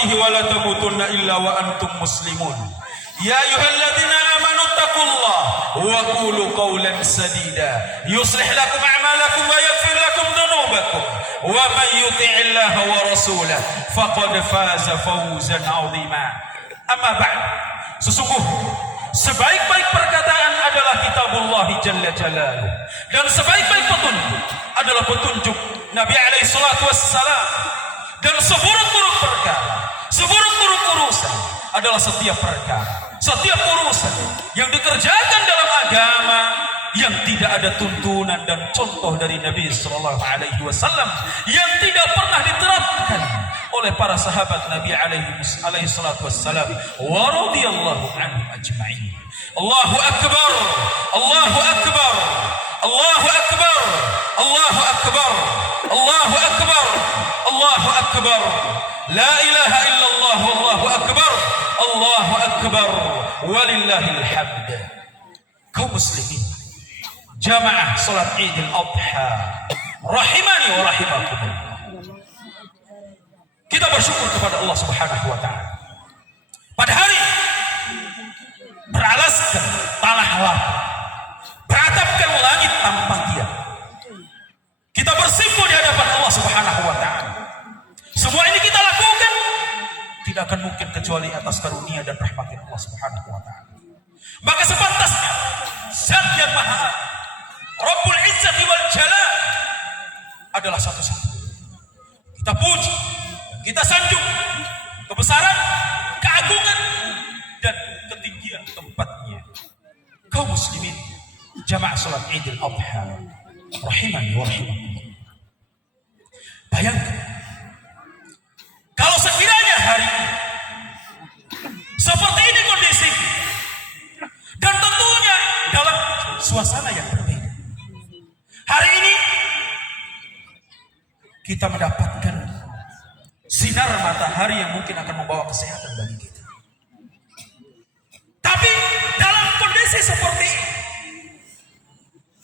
tuqatih wa la tamutunna illa wa antum muslimun. Ya ayyuhalladzina amanu taqullaha wa qulu qawlan sadida yuslih lakum a'malakum wa yaghfir lakum dhunubakum wa man yuti'illaha wa rasulahu faqad faza fawzan 'azima. Amma ba'd. Sesungguhnya sebaik-baik perkataan adalah kitabullah jalla jalaluhu, dan sebaik-baik petunjuk adalah petunjuk Nabi alaihi salatu wassalam, dan seburuk-buruk perkara, seburuk-buruk urusan adalah setiap perkara, setiap urusan yang dikerjakan dalam agama yang tidak ada tuntunan dan contoh dari Nabi sallallahu alaihi wasallam, yang tidak pernah diterapkan oleh para sahabat Nabi alaihi salatu wassalam wa radhiyallahu anhum ajma'in. Allahu akbar, Allahu akbar, Allahu akbar, Allahu akbar, Allahu akbar, Allahu akbar. La ilaha illallah wallahu akbar, Allahu akbar walillahil hamd. Kaum muslimin, jamaah salat Idul Adha rahimani wa rahimakumullah. Kita bersyukur kepada Allah Subhanahu wa taala. Pada hari beralaskan tanah lapang, beratapkan langit tanpa tiang, kita bersimpuh di hadapan Allah Subhanahu wa taala. Semua ini kita lakukan tidak akan mungkin kecuali atas karunia dan rahmat Allah Subhanahu wa taala. Maka sepantasnya Zat yang Maha Rabbul Izzati wal Jalal adalah satu-satu. Kita puji, kita sanjung kebesaran, keagungan, dan ketinggian tempatnya. Kaum muslimin, jamaah salat Idul Adha rahimani wa rahimakumullah. Bayangkan kalau sekiranya hari ini seperti ini kondisi, dan tentunya dalam suasana yang berbeda. Hari ini kita mendapatkan sinar matahari yang mungkin akan membawa kesehatan bagi kita. Tapi dalam kondisi seperti ini,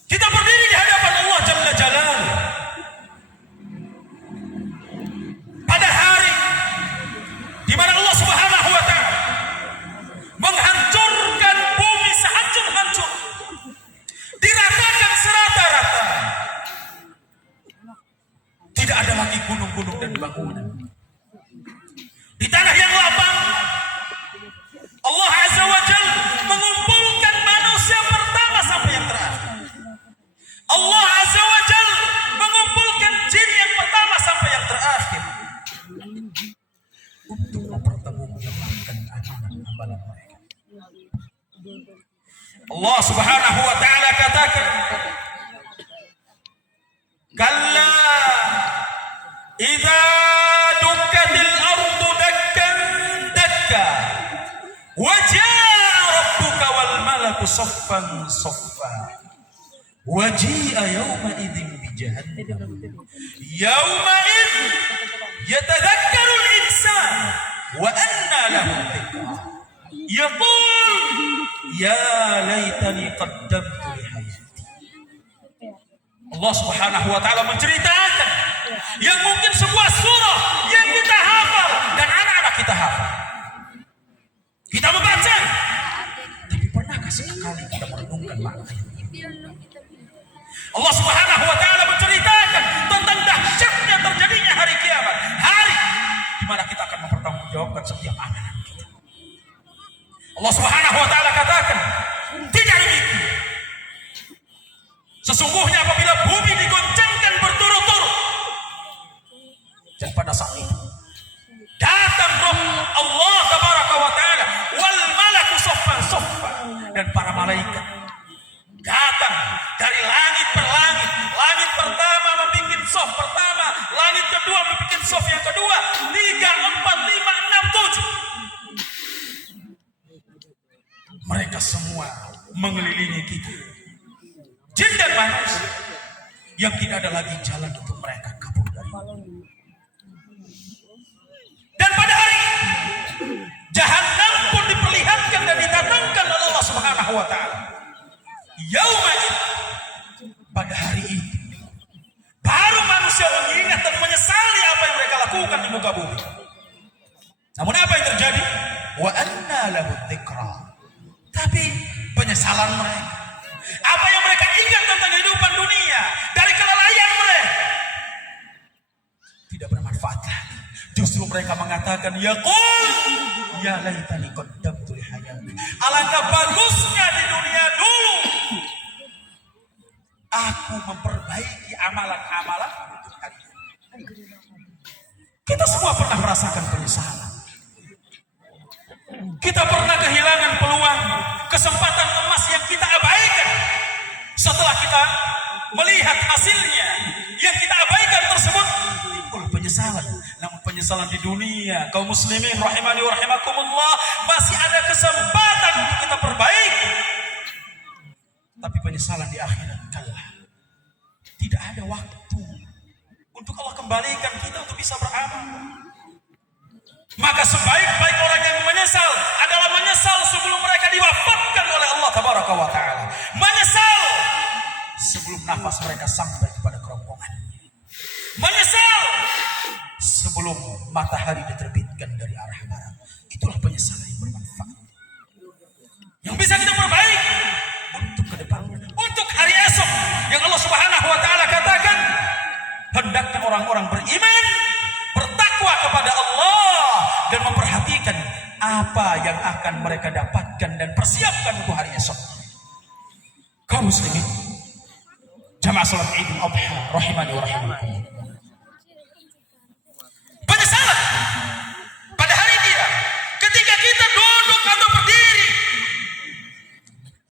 kita berdiri di hadapan Allah Jalla Jalaluhu pada hari di mana Allah Subhanahu wa taala menghancurkan bumi sehancur-hancur, diratakan serata-rata. Tidak ada lagi gunung-gunung dan bangunan. Di tanah yang lapang, Allah Azza wa Jalla mengumpulkan manusia pertama sampai yang terakhir. Allah Azza wa Jalla mengumpulkan jin yang pertama sampai yang terakhir untuk mempertemukan amalan mereka. Allah Subhanahu wa taala katakan, kalla idza dukkatil ardu dakkan dakka wa jaa rabbuka wal malaku saffan saffa wa ji'a yawma idzin bi jahannam yawma idzin yatadhakkaru al insan wa anna lahu dhikra yaqul ya laitani qaddamtu li hayati. Allah Subhanahu wa taala menceritakan yang mungkin sebuah surah yang kita hafal dan anak-anak kita hafal. Kita membaca, tapi pernahkah sekali kita merenungkan maknanya? Allah Subhanahu wa taala menceritakan tentang dahsyatnya terjadinya hari kiamat, hari di mana kita akan mempertanggungjawabkan setiap amalan kita. Allah Subhanahu wa taala katakan, tidak demikian. Sesungguhnya apabila bumi digoncangkan berturut-turut, dan pada saat itu datang Roh Allah Tabaraka wa taala wal malaku saffan saffa, dan para malaikat datang dari langit per langit. Langit pertama membikin sof pertama, langit kedua membikin sof yang kedua, 3, 4, 5, 6, 7. Mereka semua mengelilingi kita, jin dan manusia, yang tidak ada lagi jalan untuk mereka kabur dari. Dan pada hari Jahannam pun diperlihatkan dan didatangkan oleh Allah Subhanahu wa taala. Yauma, pada hari ini baru manusia mengingat dan menyesali apa yang mereka lakukan di muka bumi. Namun apa yang terjadi? Wa anna lahu dzikra. Tapi penyesalan mereka, apa yang mereka ingat tentang kehidupan dunia dari kelalaian mereka, tidak bermanfaat lagi. Justru mereka mengatakan, yaqul ya laitani qaddamtu li hayati. Alangkah bagusnya di dunia dulu aku memperbaiki amalan-amalan untuk hari ini. Kita semua pernah merasakan penyesalan. Kita pernah kehilangan peluang, kesempatan emas yang kita abaikan. Setelah kita melihat hasilnya, yang kita abaikan tersebut, timbul penyesalan. Namun penyesalan di dunia, kaum muslimin rahimani wa rahimakumullah, masih ada kesempatan untuk kita perbaiki. Tapi penyesalan di akhirat, kalah. Tidak ada waktu untuk Allah kembalikan kita untuk bisa beramal. Maka sebaik-baik orang yang menyesal adalah menyesal sebelum mereka diwafatkan oleh Allah Tabaraka wa Ta'ala. Menyesal sebelum nafas mereka sampai kepada kerongkongan. Menyesal sebelum matahari diterbitkan dari arah barat. Itulah penyesalan yang bermanfaat, yang bisa kita perbaiki untuk ke depan, untuk hari esok. Yang Allah Subhanahu wa Ta'ala katakan, hendaknya orang-orang beriman, bertakwa kepada Allah, dan memperhatikan apa yang akan mereka dapatkan dan persiapkan untuk hari esok. Kaum muslimin, jamaah salat Idul Adha rahimani wa rahimakumullah.